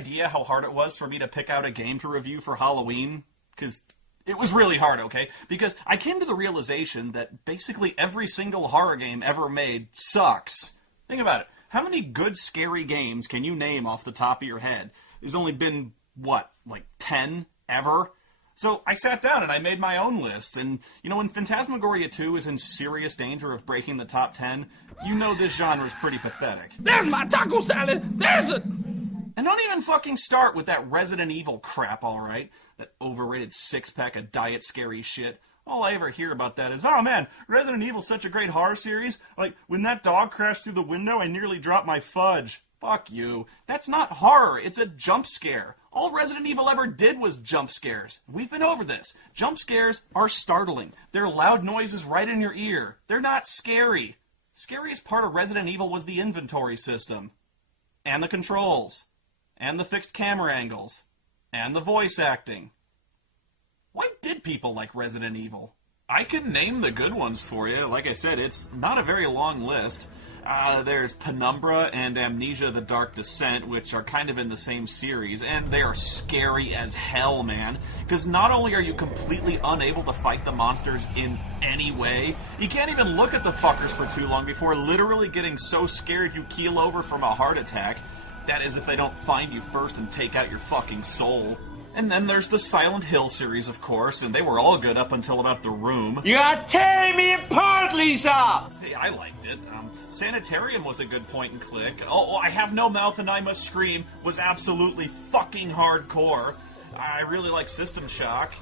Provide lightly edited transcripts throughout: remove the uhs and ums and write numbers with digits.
idea how hard it was for me to pick out a game to review for Halloween? Because it was really hard, okay? Because I came to the realization that basically every single horror game ever made sucks. Think about it. How many good, scary games can you name off the top of your head? There's only been, what, like 10 ever? So I sat down and I made my own list, and, you know, when Phantasmagoria 2 is in serious danger of breaking the top 10, you know this genre is pretty pathetic. There's my taco salad! There's it! And don't even fucking start with that Resident Evil crap, alright? That overrated six-pack of diet scary shit. All I ever hear about that is, oh man, Resident Evil's such a great horror series. Like, when that dog crashed through the window, I nearly dropped my fudge. Fuck you. That's not horror, it's a jump scare. All Resident Evil ever did was jump scares. We've been over this. Jump scares are startling. They're loud noises right in your ear. They're not scary. Scariest part of Resident Evil was the inventory system. And the controls. And the fixed camera angles. And the voice acting. Why did people like Resident Evil? I can name the good ones for you. Like I said, it's not a very long list. There's Penumbra and Amnesia: The Dark Descent, which are kind of in the same series, and they are scary as hell, man. Because not only are you completely unable to fight the monsters in any way, you can't even look at the fuckers for too long before literally getting so scared you keel over from a heart attack. That is if they don't find you first and take out your fucking soul. And then there's the Silent Hill series, of course, and they were all good up until about The Room. You are tearing me apart, Lisa! Hey, I liked it. Sanitarium was a good point and click. Oh, I Have No Mouth and I Must Scream was absolutely fucking hardcore. I really like System Shock.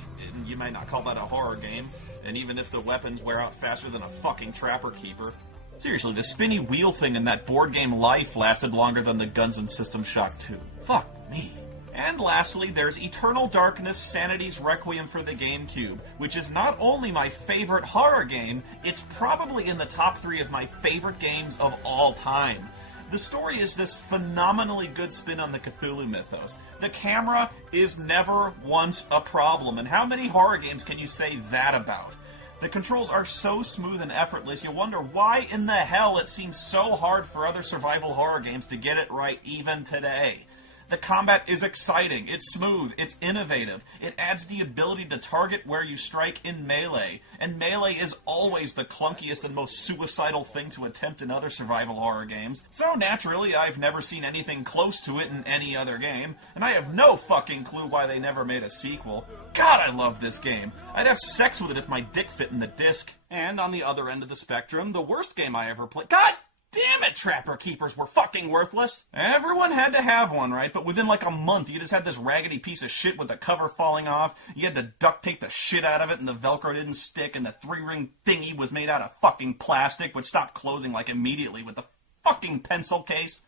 You might not call that a horror game. And even if the weapons wear out faster than a fucking Trapper Keeper. Seriously, the spinny wheel thing in that board game Life lasted longer than the guns in System Shock 2. Fuck me. And lastly, there's Eternal Darkness: Sanity's Requiem for the GameCube, which is not only my favorite horror game, it's probably in the top 3 of my favorite games of all time. The story is this phenomenally good spin on the Cthulhu mythos. The camera is never once a problem, and how many horror games can you say that about? The controls are so smooth and effortless, you wonder why in the hell it seems so hard for other survival horror games to get it right even today. The combat is exciting, it's smooth, it's innovative. It adds the ability to target where you strike in melee. And melee is always the clunkiest and most suicidal thing to attempt in other survival horror games. So naturally, I've never seen anything close to it in any other game. And I have no fucking clue why they never made a sequel. God, I love this game. I'd have sex with it if my dick fit in the disc. And on the other end of the spectrum, the worst game I ever played... God! Damn it, Trapper Keepers were fucking worthless. Everyone had to have one, right? But within like a month, you just had this raggedy piece of shit with the cover falling off. You had to duct tape the shit out of it, and the Velcro didn't stick, and the 3-ring thingy was made out of fucking plastic, which stopped closing like immediately with the fucking pencil case.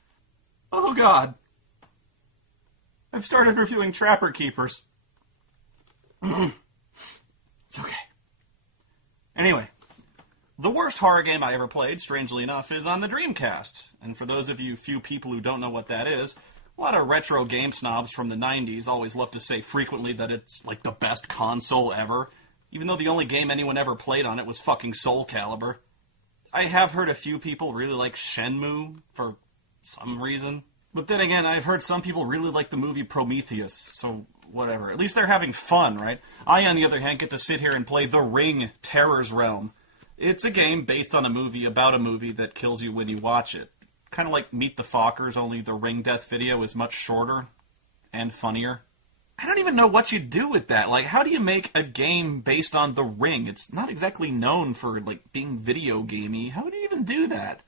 Oh god. I've started reviewing Trapper Keepers. It's okay. Anyway. The worst horror game I ever played, strangely enough, is on the Dreamcast. And for those of you few people who don't know what that is, a lot of retro game snobs from the 90s always love to say frequently that it's like the best console ever, even though the only game anyone ever played on it was fucking Soul Calibur. I have heard a few people really like Shenmue for some reason. But then again, I've heard some people really like the movie Prometheus, so whatever. At least they're having fun, right? I, on the other hand, get to sit here and play The Ring: Terror's Realm. It's a game based on a movie about a movie that kills you when you watch it. Kind of like Meet the Fockers, only the ring death video is much shorter and funnier. I don't even know what you do with that. Like, how do you make a game based on The Ring? It's not exactly known for, like, being video gamey. How do you even do that?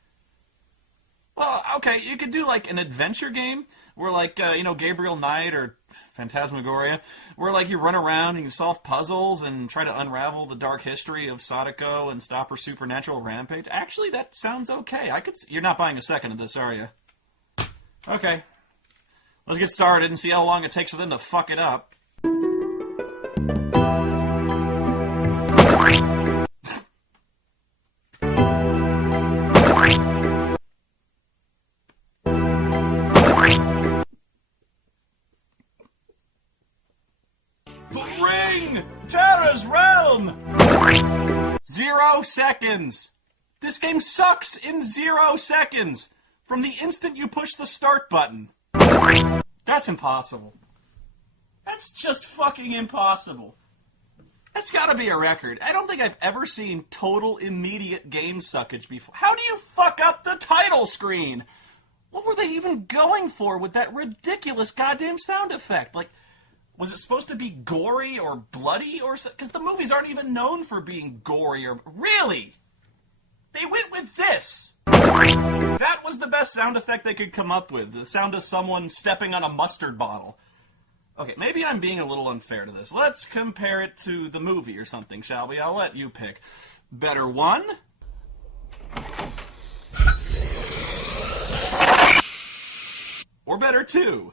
Well, okay, you could do, like, an adventure game where, like, Gabriel Knight or Phantasmagoria, where, like, you run around and you solve puzzles and try to unravel the dark history of Sadako and stop her supernatural rampage. Actually, that sounds okay. You're not buying a second of this, are you? Okay. Let's get started and see how long it takes for them to fuck it up. Terror's Realm! 0 seconds! This game sucks in 0 seconds! From the instant you push the start button. That's impossible. That's just fucking impossible. That's gotta be a record. I don't think I've ever seen total immediate game suckage before. How do you fuck up the title screen? What were they even going for with that ridiculous goddamn sound effect? Like, was it supposed to be gory or bloody or so? Because the movies aren't even known for being gory or... Really? They went with this. That was the best sound effect they could come up with. The sound of someone stepping on a mustard bottle. Okay, maybe I'm being a little unfair to this. Let's compare it to the movie or something, shall we? I'll let you pick. Better one? Or better two?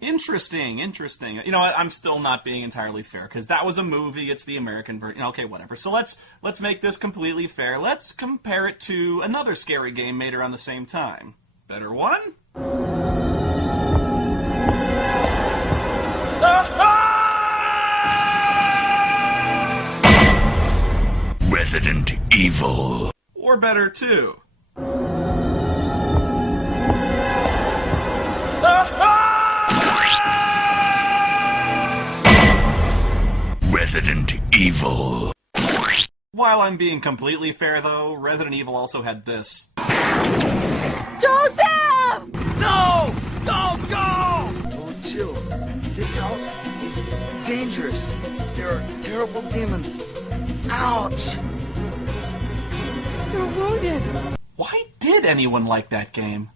Interesting. You know what? I'm still not being entirely fair, because that was a movie. It's the American version. Okay, whatever. So let's make this completely fair. Let's compare it to another scary game made around the same time. Better one? Resident Evil. Or better two? Resident Evil. While I'm being completely fair, though, Resident Evil also had this. Joseph! No! Don't go! Don't chill. This house is dangerous. There are terrible demons. Ouch! You're wounded. Why did anyone like that game?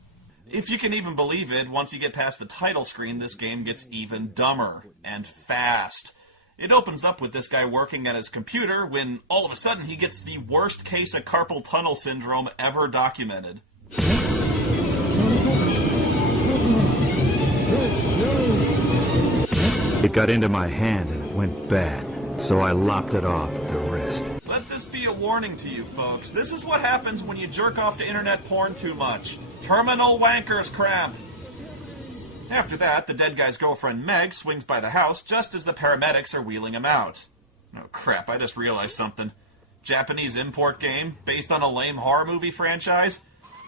If you can even believe it, once you get past the title screen, this game gets even dumber and fast. It opens up with this guy working at his computer when all of a sudden he gets the worst case of carpal tunnel syndrome ever documented. It got into my hand and it went bad, so I lopped it off at the wrist. Let this be a warning to you folks. This is what happens when you jerk off to internet porn too much. Terminal wanker's cramp. After that, the dead guy's girlfriend Meg swings by the house just as the paramedics are wheeling him out. Oh crap, I just realized something. Japanese import game, based on a lame horror movie franchise?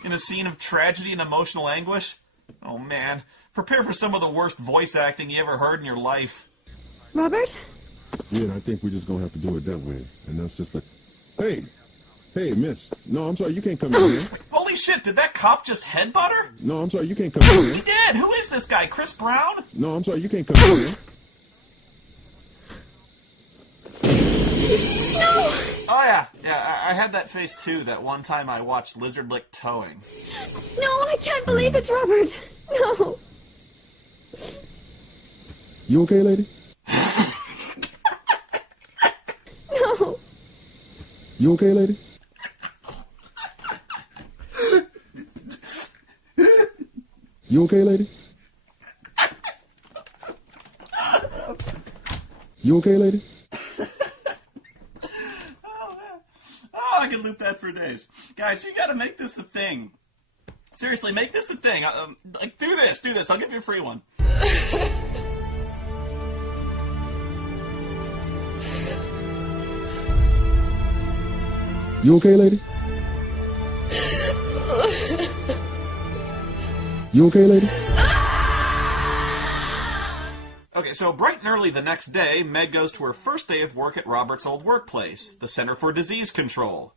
In a scene of tragedy and emotional anguish? Oh man, prepare for some of the worst voice acting you ever heard in your life. Robert? Yeah, I think we're just gonna have to do it that way. And that's just like, hey, miss. No, I'm sorry, you can't come in here. Holy shit, did that cop just headbutt her? No, I'm sorry, you can't come in He here. did! Who is this guy, Chris Brown? No, I'm sorry, you can't come in here. No! Oh yeah, I had that face too that one time I watched Lizard Lick Towing. No, I can't believe it's Robert. No. You okay, lady? No. You okay, lady? You okay, lady? You okay, lady? Oh, I can loop that for days. Guys, you gotta make this a thing. Seriously, make this a thing. Like, do this. I'll give you a free one. You okay, lady? You okay, lady? Okay, so bright and early the next day, Meg goes to her first day of work at Robert's old workplace, the Center for Disease Control.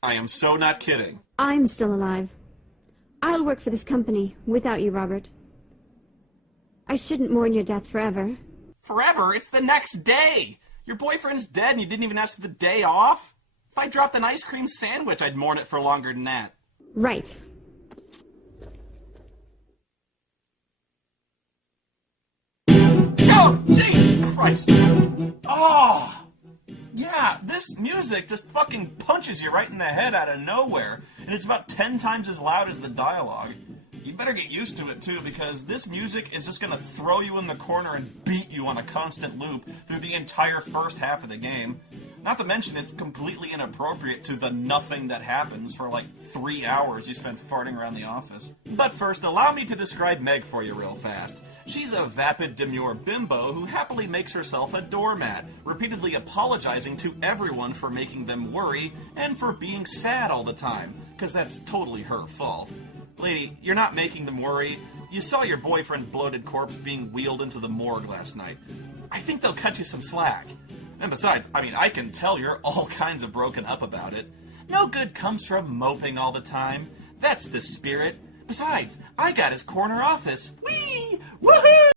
I am so not kidding. I'm still alive. I'll work for this company without you, Robert. I shouldn't mourn your death forever. Forever? It's the next day! Your boyfriend's dead and you didn't even ask for the day off? If I dropped an ice cream sandwich, I'd mourn it for longer than that. Right. Oh, Jesus Christ! Oh! Yeah, this music just fucking punches you right in the head out of nowhere, and it's about 10 times as loud as the dialogue. You better get used to it, too, because this music is just gonna throw you in the corner and beat you on a constant loop through the entire first half of the game. Not to mention, it's completely inappropriate to the nothing that happens for like 3 hours you spend farting around the office. But first, allow me to describe Meg for you real fast. She's a vapid, demure bimbo who happily makes herself a doormat, repeatedly apologizing to everyone for making them worry and for being sad all the time, because that's totally her fault. Lady, you're not making them worry. You saw your boyfriend's bloated corpse being wheeled into the morgue last night. I think they'll cut you some slack. And besides, I can tell you're all kinds of broken up about it. No good comes from moping all the time. That's the spirit. Besides, I got his corner office. Whee! Woohoo!